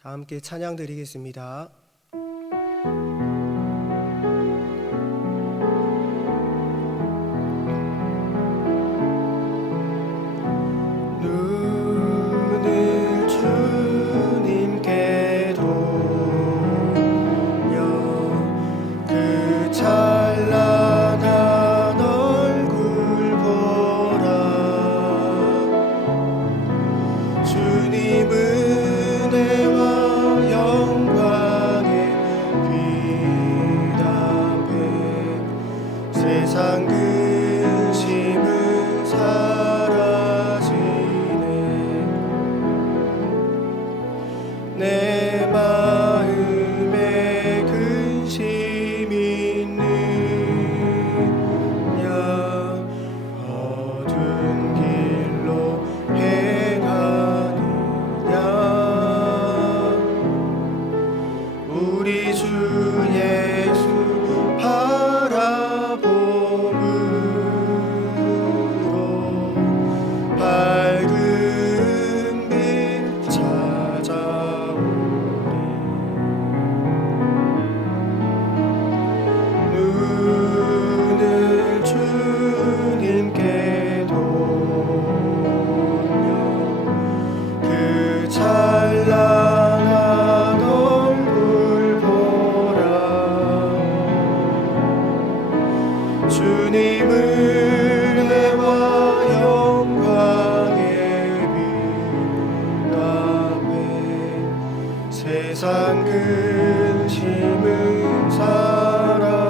다 함께 찬양 드리겠습니다. 눈을 주님께 돌려 그 찬란한 얼굴 보라. 주님 은혜와 영광의 빛 앞에 세상 근심은 사라지네. 내 마음에 근심 있느냐. 어두운 길로 행하느냐. 우리 주 예수 바라봄으로 밝은 빛 찾아오리. 눈을 주님께 돌려 그 찬란한 얼굴 보라. 주님 은혜와 영광의 빛 앞에 세상 근심은 사라지네.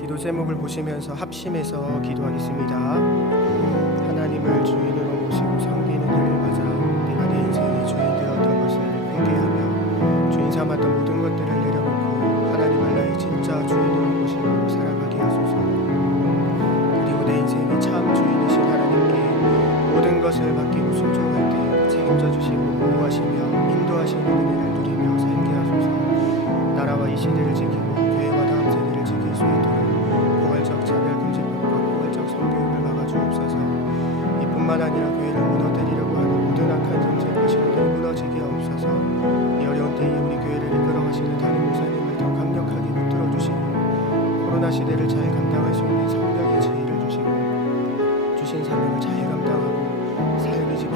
기도 제목을 보시면서 합심해서 기도하겠습니다. 하나님을 주인으로 모시고 섬기는 일을 가자. 내가 내 인생의 주인 되었던 것을 회개하며 주인 삼았던 모든 것들을 내려놓고 하나님을 나의 진짜 주인으로 모시고 살아가게 하소서. 그리고 내 인생의 참 주인이신 하나님께 모든 것을 맡기고 순종할 때 책임져 주시고 보호하시며 인도하시는 은혜를 누리며 살게 하소서. 나라와 이 시대를 지키고 교회와 다음 세대를 지킬 수 있도록 포괄적 차별금지법과 포괄적 성교육을 막아주옵소서. 이뿐만 아니라 교회를 무너뜨리려고 하는 모든 악한 정책과 시도들이 무너지게 하옵소서. 이 어려운 때에 우리 교회를 이끌어가시는 담임 목사님을 더 강력하게 붙들어 주시고 코로나 시대를 잘 감당할 수 있는 성령의 지혜를 주시고 주신 사명을 잘 감당하시고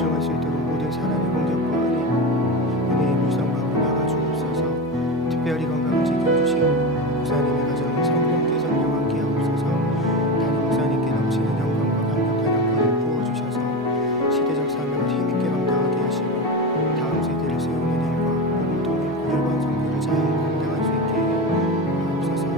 집중할 수 있도록 모든 사단의 공격과 은혜의 물성과 은하가 주옵소서. 특별히 건강을 지켜주시고 목사님의 가정을 성령께서 영원케 하옵소서. 담임 목사님께 넘치는 영광과 강력한 영광을 부어주셔서 시대적 사명을 힘있게 감당하게 하시고 다음 세대를 세우는 일과 복음 통일과 열방 선교를 잘 감당할 수 있게 하옵소서.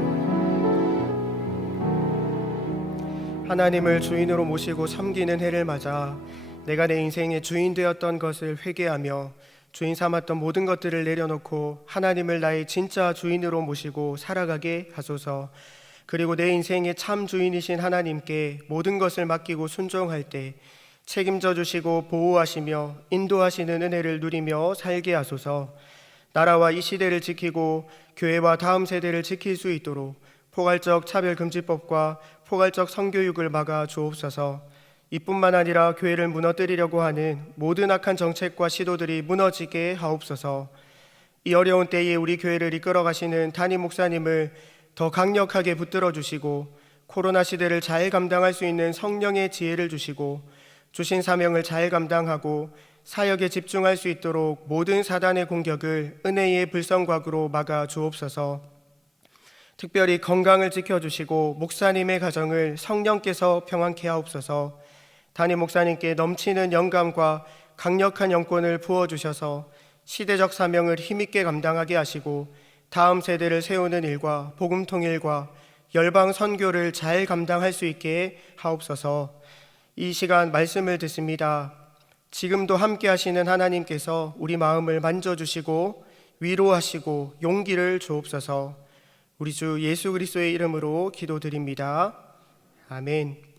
하나님을 주인으로 모시고 섬기는 해를 맞아 내가 내 인생의 주인 되었던 것을 회개하며 주인 삼았던 모든 것들을 내려놓고 하나님을 나의 진짜 주인으로 모시고 살아가게 하소서. 그리고 내 인생의 참 주인이신 하나님께 모든 것을 맡기고 순종할 때 책임져 주시고 보호하시며 인도하시는 은혜를 누리며 살게 하소서. 나라와 이 시대를 지키고 교회와 다음 세대를 지킬 수 있도록 포괄적 차별금지법과 포괄적 성교육을 막아 주옵소서. 이뿐만 아니라 교회를 무너뜨리려고 하는 모든 악한 정책과 시도들이 무너지게 하옵소서. 이 어려운 때에 우리 교회를 이끌어 가시는 담임 목사님을 더 강력하게 붙들어 주시고 코로나 시대를 잘 감당할 수 있는 성령의 지혜를 주시고 주신 사명을 잘 감당하고 사역에 집중할 수 있도록 모든 사단의 공격을 은혜의 불성곽으로 막아 주옵소서. 특별히 건강을 지켜주시고 목사님의 가정을 성령께서 평안케 하옵소서. 담임 목사님께 넘치는 영감과 강력한 영권을 부어주셔서 시대적 사명을 힘있게 감당하게 하시고 다음 세대를 세우는 일과 복음 통일과 열방 선교를 잘 감당할 수 있게 하옵소서. 이 시간 말씀을 듣습니다. 지금도 함께 하시는 하나님께서 우리 마음을 만져주시고 위로하시고 용기를 주옵소서. 우리 주 예수 그리스도의 이름으로 기도드립니다. 아멘.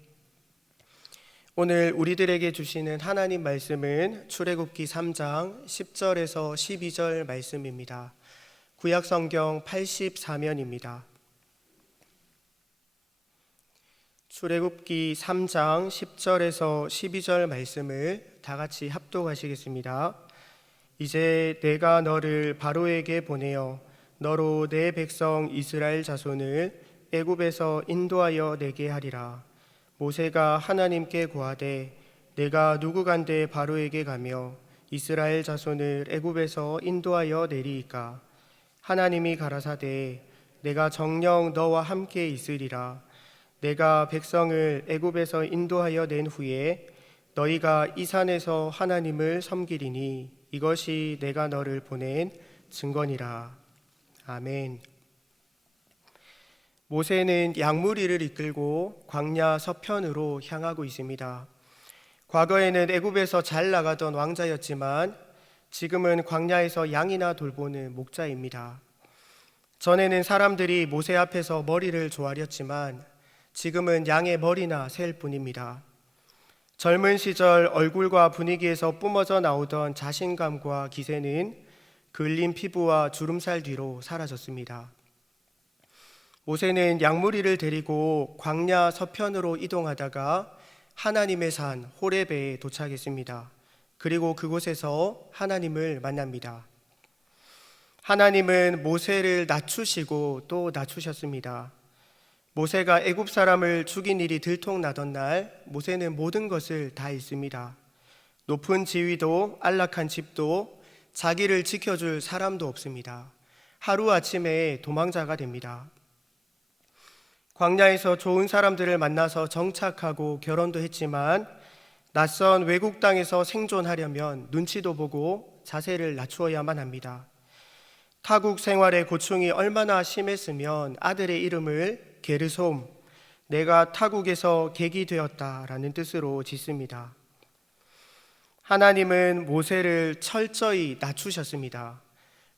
오늘 우리들에게 주시는 하나님 말씀은 출애굽기 3장 10절에서 12절 말씀입니다. 구약성경 84면입니다. 출애굽기 3장 10절에서 12절 말씀을 다 같이 합독하시겠습니다. 이제 내가 너를 바로에게 보내어 너로 내 백성 이스라엘 자손을 애굽에서 인도하여 내게 하리라. 모세가 하나님께 고하되 내가 누구간데 바로에게 가며 이스라엘 자손을 애굽에서 인도하여 내리이까. 하나님이 가라사대 내가 정녕 너와 함께 있으리라. 내가 백성을 애굽에서 인도하여 낸 후에 너희가 이 산에서 하나님을 섬기리니 이것이 내가 너를 보낸 증거니라. 아멘. 모세는 양무리를 이끌고 광야 서편으로 향하고 있습니다. 과거에는 애굽에서 잘 나가던 왕자였지만 지금은 광야에서 양이나 돌보는 목자입니다. 전에는 사람들이 모세 앞에서 머리를 조아렸지만 지금은 양의 머리나 셀 뿐입니다. 젊은 시절 얼굴과 분위기에서 뿜어져 나오던 자신감과 기세는 글린 피부와 주름살 뒤로 사라졌습니다. 모세는 양무리를 데리고 광야 서편으로 이동하다가 하나님의 산 호렙에 도착했습니다. 그리고 그곳에서 하나님을 만납니다. 하나님은 모세를 낮추시고 또 낮추셨습니다. 모세가 애굽 사람을 죽인 일이 들통나던 날 모세는 모든 것을 다 잃습니다. 높은 지위도 안락한 집도 자기를 지켜줄 사람도 없습니다. 하루아침에 도망자가 됩니다. 광야에서 좋은 사람들을 만나서 정착하고 결혼도 했지만 낯선 외국 땅에서 생존하려면 눈치도 보고 자세를 낮추어야만 합니다. 타국 생활의 고충이 얼마나 심했으면 아들의 이름을 게르솜, 내가 타국에서 객이 되었다라는 뜻으로 짓습니다. 하나님은 모세를 철저히 낮추셨습니다.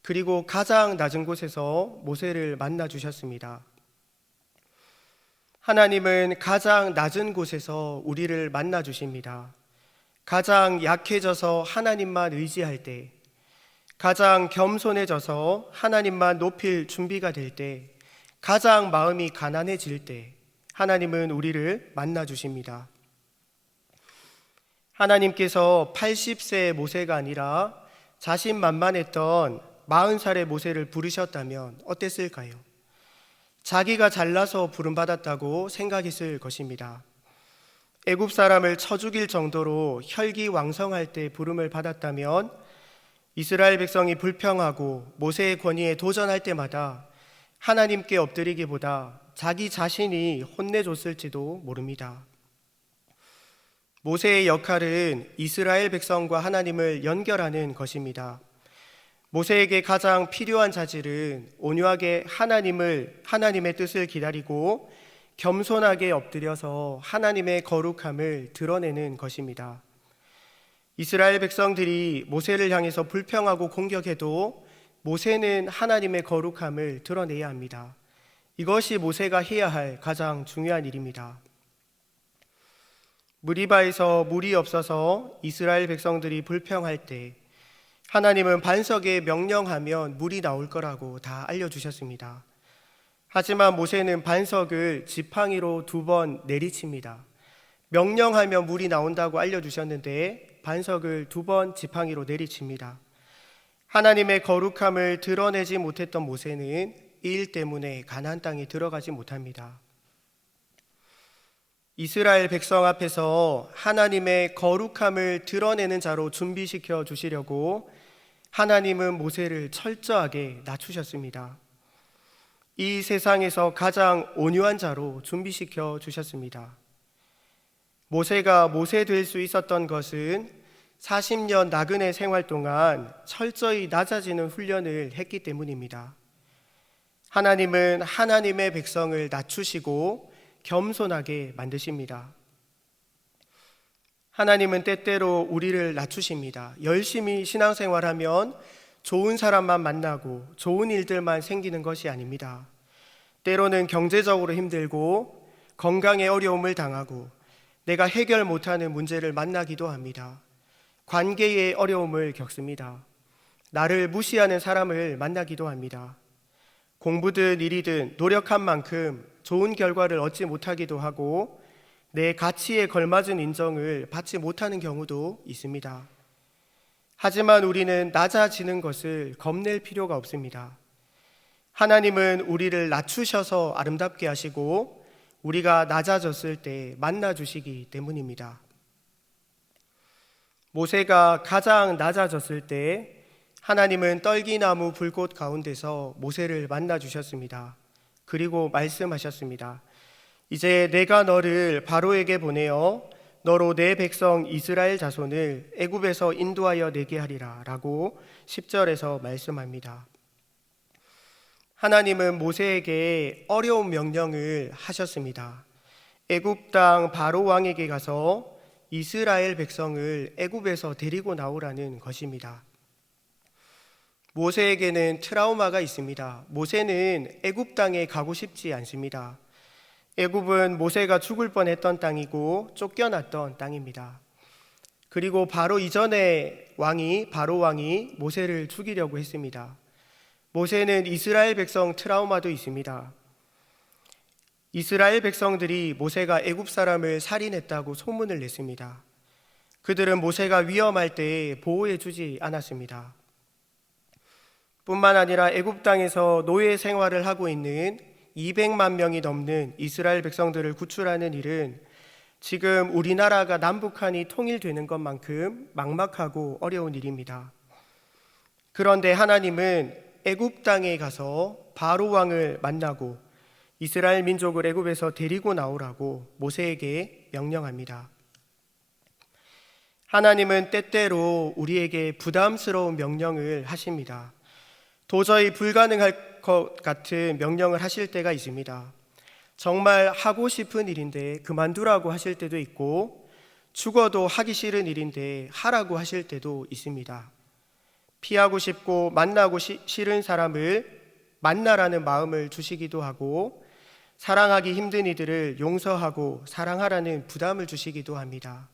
그리고 가장 낮은 곳에서 모세를 만나 주셨습니다. 하나님은 가장 낮은 곳에서 우리를 만나 주십니다. 가장 약해져서 하나님만 의지할 때, 가장 겸손해져서 하나님만 높일 준비가 될 때, 가장 마음이 가난해질 때 하나님은 우리를 만나 주십니다. 하나님께서 80세의 모세가 아니라 자신만만했던 40살의 모세를 부르셨다면 어땠을까요? 자기가 잘나서 부름받았다고 생각했을 것입니다. 애굽 사람을 쳐 죽일 정도로 혈기왕성할 때 부름을 받았다면 이스라엘 백성이 불평하고 모세의 권위에 도전할 때마다 하나님께 엎드리기보다 자기 자신이 혼내줬을지도 모릅니다. 모세의 역할은 이스라엘 백성과 하나님을 연결하는 것입니다. 모세에게 가장 필요한 자질은 온유하게 하나님의 뜻을 기다리고 겸손하게 엎드려서 하나님의 거룩함을 드러내는 것입니다. 이스라엘 백성들이 모세를 향해서 불평하고 공격해도 모세는 하나님의 거룩함을 드러내야 합니다. 이것이 모세가 해야 할 가장 중요한 일입니다. 무리바에서 물이 없어서 이스라엘 백성들이 불평할 때 하나님은 반석에 명령하면 물이 나올 거라고 다 알려주셨습니다. 하지만 모세는 반석을 지팡이로 2번 내리칩니다. 명령하면 물이 나온다고 알려주셨는데 반석을 2번 지팡이로 내리칩니다. 하나님의 거룩함을 드러내지 못했던 모세는 이 일 때문에 가나안 땅에 들어가지 못합니다. 이스라엘 백성 앞에서 하나님의 거룩함을 드러내는 자로 준비시켜 주시려고 하나님은 모세를 철저하게 낮추셨습니다. 이 세상에서 가장 온유한 자로 준비시켜 주셨습니다. 모세가 모세 될 수 있었던 것은 40년 나그네 생활 동안 철저히 낮아지는 훈련을 했기 때문입니다. 하나님은 하나님의 백성을 낮추시고 겸손하게 만드십니다. 하나님은 때때로 우리를 낮추십니다. 열심히 신앙생활하면 좋은 사람만 만나고 좋은 일들만 생기는 것이 아닙니다. 때로는 경제적으로 힘들고 건강에 어려움을 당하고 내가 해결 못하는 문제를 만나기도 합니다. 관계의 어려움을 겪습니다. 나를 무시하는 사람을 만나기도 합니다. 공부든 일이든 노력한 만큼 좋은 결과를 얻지 못하기도 하고 내 가치에 걸맞은 인정을 받지 못하는 경우도 있습니다. 하지만 우리는 낮아지는 것을 겁낼 필요가 없습니다. 하나님은 우리를 낮추셔서 아름답게 하시고 우리가 낮아졌을 때 만나주시기 때문입니다. 모세가 가장 낮아졌을 때 하나님은 떨기나무 불꽃 가운데서 모세를 만나주셨습니다. 그리고 말씀하셨습니다. 이제 내가 너를 바로에게 보내어 너로 내 백성 이스라엘 자손을 애굽에서 인도하여 내게 하리라 라고 10절에서 말씀합니다. 하나님은 모세에게 어려운 명령을 하셨습니다. 애굽 땅 바로 왕에게 가서 이스라엘 백성을 애굽에서 데리고 나오라는 것입니다. 모세에게는 트라우마가 있습니다. 모세는 애굽 땅에 가고 싶지 않습니다. 애굽은 모세가 죽을 뻔했던 땅이고 쫓겨났던 땅입니다. 그리고 바로 이전에 바로 왕이 모세를 죽이려고 했습니다. 모세는 이스라엘 백성 트라우마도 있습니다. 이스라엘 백성들이 모세가 애굽 사람을 살인했다고 소문을 냈습니다. 그들은 모세가 위험할 때 보호해 주지 않았습니다. 뿐만 아니라 애굽 땅에서 노예 생활을 하고 있는 200만 명이 넘는 이스라엘 백성들을 구출하는 일은 지금 우리나라가 남북한이 통일되는 것만큼 막막하고 어려운 일입니다. 그런데 하나님은 애굽 땅에 가서 바로 왕을 만나고 이스라엘 민족을 애굽에서 데리고 나오라고 모세에게 명령합니다. 하나님은 때때로 우리에게 부담스러운 명령을 하십니다. 도저히 불가능할 것 같은 명령을 하실 때가 있습니다. 정말 하고 싶은 일인데 그만두라고 하실 때도 있고 죽어도 하기 싫은 일인데 하라고 하실 때도 있습니다. 피하고 싶고 만나고 싫은 사람을 만나라는 마음을 주시기도 하고 사랑하기 힘든 이들을 용서하고 사랑하라는 부담을 주시기도 합니다.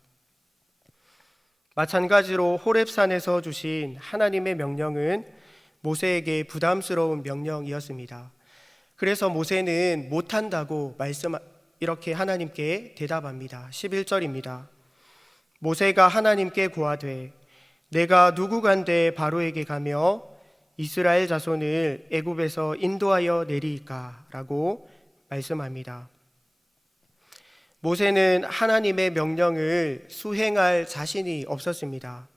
마찬가지로 호렙산에서 주신 하나님의 명령은 모세에게 부담스러운 명령이었습니다. 그래서 모세는 못한다고 이렇게 하나님께 대답합니다. 11절입니다. 모세가 하나님께 고하되 내가 누구간데 바로에게 가며 이스라엘 자손을 애굽에서 인도하여 내리이까 라고 말씀합니다. 모세는 하나님의 명령을 수행할 자신이 없었습니다.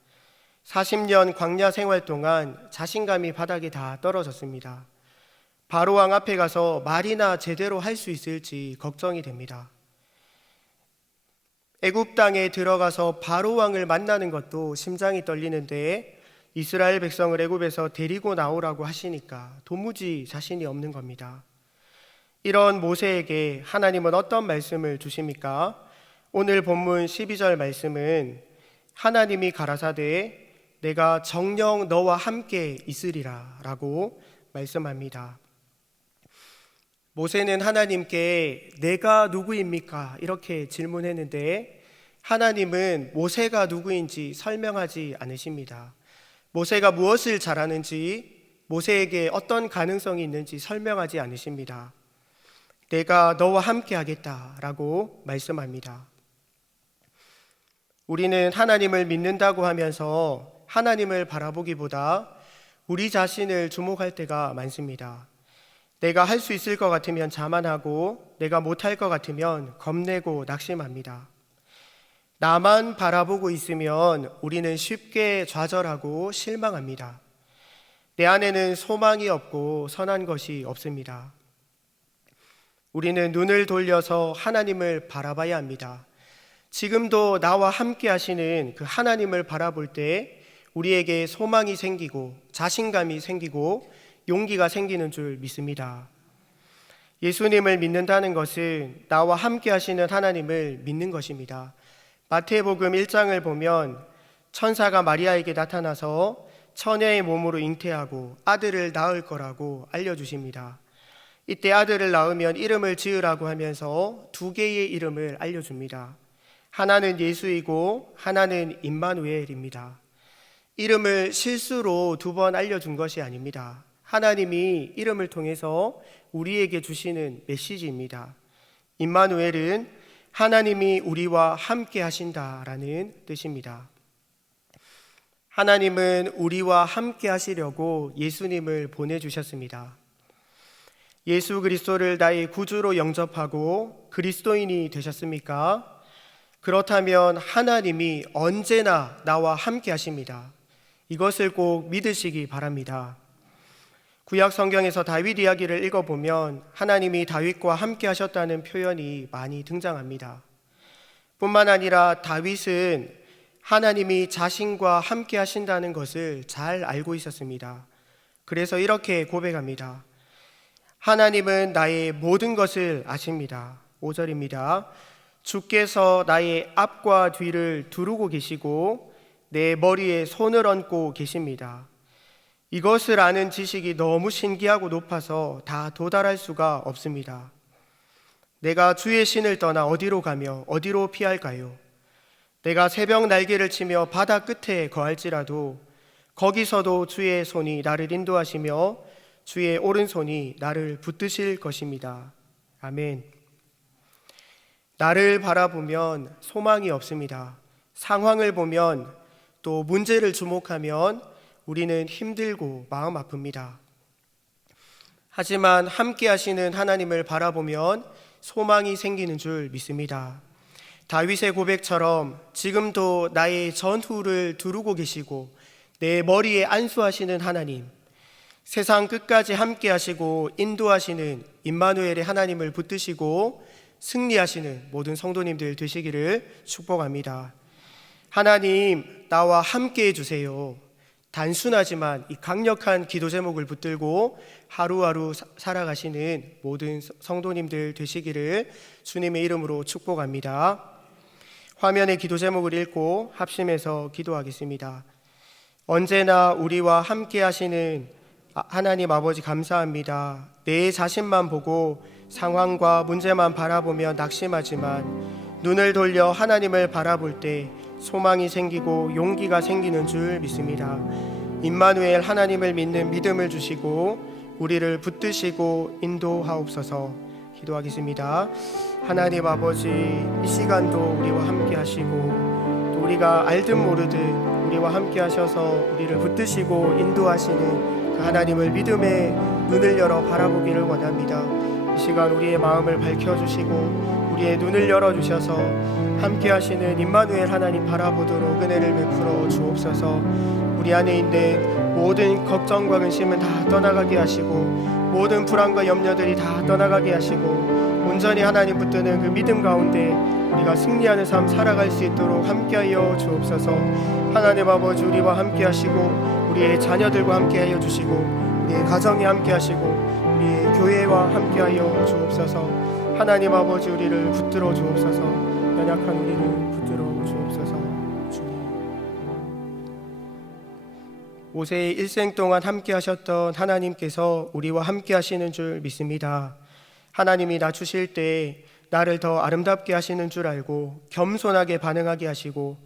40년 광야 생활 동안 자신감이 바닥에 다 떨어졌습니다. 바로왕 앞에 가서 말이나 제대로 할 수 있을지 걱정이 됩니다. 애굽 땅에 들어가서 바로왕을 만나는 것도 심장이 떨리는데 이스라엘 백성을 애굽에서 데리고 나오라고 하시니까 도무지 자신이 없는 겁니다. 이런 모세에게 하나님은 어떤 말씀을 주십니까? 오늘 본문 12절 말씀은 하나님이 가라사대 내가 정녕 너와 함께 있으리라 라고 말씀합니다. 모세는 하나님께 내가 누구입니까? 이렇게 질문했는데 하나님은 모세가 누구인지 설명하지 않으십니다. 모세가 무엇을 잘하는지, 모세에게 어떤 가능성이 있는지 설명하지 않으십니다. 내가 너와 함께 하겠다라고 말씀합니다. 우리는 하나님을 믿는다고 하면서 하나님을 바라보기보다 우리 자신을 주목할 때가 많습니다. 내가 할 수 있을 것 같으면 자만하고 내가 못할 것 같으면 겁내고 낙심합니다. 나만 바라보고 있으면 우리는 쉽게 좌절하고 실망합니다. 내 안에는 소망이 없고 선한 것이 없습니다. 우리는 눈을 돌려서 하나님을 바라봐야 합니다. 지금도 나와 함께 하시는 그 하나님을 바라볼 때 우리에게 소망이 생기고 자신감이 생기고 용기가 생기는 줄 믿습니다. 예수님을 믿는다는 것은 나와 함께 하시는 하나님을 믿는 것입니다. 마태복음 1장을 보면 천사가 마리아에게 나타나서 처녀의 몸으로 잉태하고 아들을 낳을 거라고 알려주십니다. 이때 아들을 낳으면 이름을 지으라고 하면서 두 개의 이름을 알려줍니다. 하나는 예수이고 하나는 임마누엘입니다. 이름을 실수로 2번 알려준 것이 아닙니다. 하나님이 이름을 통해서 우리에게 주시는 메시지입니다. 임마누엘은 하나님이 우리와 함께 하신다라는 뜻입니다. 하나님은 우리와 함께 하시려고 예수님을 보내주셨습니다. 예수 그리스도를 나의 구주로 영접하고 그리스도인이 되셨습니까? 그렇다면 하나님이 언제나 나와 함께 하십니다. 이것을 꼭 믿으시기 바랍니다. 구약 성경에서 다윗 이야기를 읽어보면 하나님이 다윗과 함께 하셨다는 표현이 많이 등장합니다. 뿐만 아니라 다윗은 하나님이 자신과 함께 하신다는 것을 잘 알고 있었습니다. 그래서 이렇게 고백합니다. 하나님은 나의 모든 것을 아십니다. 5절입니다. 주께서 나의 앞과 뒤를 두르고 계시고 내 머리에 손을 얹고 계십니다. 이것을 아는 지식이 너무 신기하고 높아서 다 도달할 수가 없습니다. 내가 주의 신을 떠나 어디로 가며 어디로 피할까요? 내가 새벽 날개를 치며 바다 끝에 거할지라도 거기서도 주의 손이 나를 인도하시며 주의 오른손이 나를 붙드실 것입니다. 아멘. 나를 바라보면 소망이 없습니다. 상황을 보면 또 문제를 주목하면 우리는 힘들고 마음 아픕니다. 하지만 함께 하시는 하나님을 바라보면 소망이 생기는 줄 믿습니다. 다윗의 고백처럼 지금도 나의 전후를 두르고 계시고 내 머리에 안수하시는 하나님, 세상 끝까지 함께 하시고 인도하시는 임마누엘의 하나님을 붙드시고 승리하시는 모든 성도님들 되시기를 축복합니다. 하나님, 나와 함께 해주세요. 단순하지만 이 강력한 기도 제목을 붙들고 하루하루 살아가시는 모든 성도님들 되시기를 주님의 이름으로 축복합니다. 화면에 기도 제목을 읽고 합심해서 기도하겠습니다. 언제나 우리와 함께 하시는 하나님 아버지 감사합니다. 내 자신만 보고 상황과 문제만 바라보며 낙심하지만 눈을 돌려 하나님을 바라볼 때 소망이 생기고 용기가 생기는 줄 믿습니다. 임마누엘 하나님을 믿는 믿음을 주시고 우리를 붙드시고 인도하옵소서. 기도하겠습니다. 하나님 아버지, 이 시간도 우리와 함께 하시고 또 우리가 알든 모르든 우리와 함께 하셔서 우리를 붙드시고 인도하시는 그 하나님을 믿음의 눈을 열어 바라보기를 원합니다. 이 시간 우리의 마음을 밝혀주시고 우리의 눈을 열어주셔서 함께 하시는 임마누엘 하나님 바라보도록 은혜를 베풀어 주옵소서. 우리 안에 있는 모든 걱정과 근심은 다 떠나가게 하시고 모든 불안과 염려들이 다 떠나가게 하시고 온전히 하나님 붙드는 그 믿음 가운데 우리가 승리하는 삶 살아갈 수 있도록 함께하여 주옵소서. 하나님 아버지, 우리와 함께하시고 우리의 자녀들과 함께하여 주시고 우리의 가정에 함께하시고 우리의 교회와 함께하여 주옵소서. 하나님 아버지, 우리를 붙들어 주옵소서. 연약한 우리를 붙들어 주옵소서. 주님, 모세의 일생 동안 함께하셨던 하나님께서 우리와 함께하시는 줄 믿습니다. 하나님이 낮추실 때 나를 더 아름답게 하시는 줄 알고 겸손하게 반응하게 하시고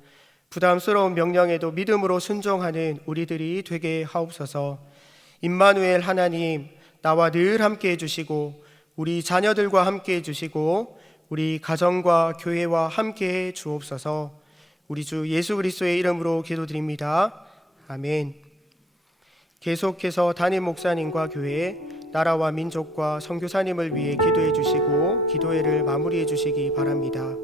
부담스러운 명령에도 믿음으로 순종하는 우리들이 되게 하옵소서. 임마누엘 하나님, 나와 늘 함께 해주시고 우리 자녀들과 함께 해주시고 우리 가정과 교회와 함께 해 주옵소서. 우리 주 예수 그리스도의 이름으로 기도드립니다. 아멘. 계속해서 담임 목사님과 교회, 나라와 민족과 선교사님을 위해 기도해 주시고 기도회를 마무리해 주시기 바랍니다.